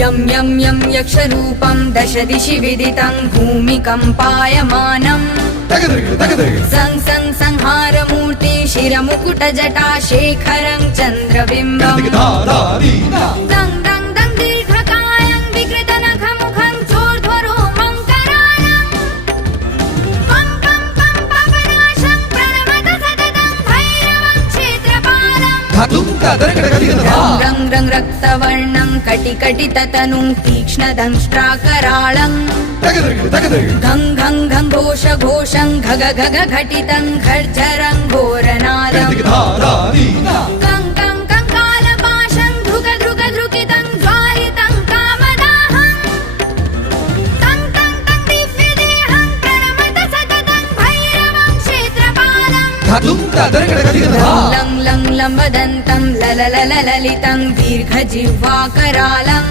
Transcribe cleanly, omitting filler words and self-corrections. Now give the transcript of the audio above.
यं यं यं यक्षरूपं दश दिशि विदितं भूमिकम्पायमानम् सं सं संहारमूर्ति शिरमुकुटजटा शेखरं चन्द्रबिम्बम् दं दं दं दीर्घकायं विकृतनखमुखं चोर्ध्वरोमं कराळं पं पं पं पापनाशं प्रणमत सततं भैरवं क्षेत्रपालम् रं रं रक्तवर्णं कटिकटिततनुं तीक्ष्णदंष्ट्राकराळं घं घं घं घोष घोषं घग घग घटितं घर्जरं घोरनादम् कं कं कङ्कालपाशं धृग धृग धृकितं ज्वालितं कामदाहं तं तं तं दिव्यदेहं प्रणमत सततं भैरवं क्षेत्रपालम् लं लं लम्बदन्तं लललललितं दीर्घजिह्वाकरालं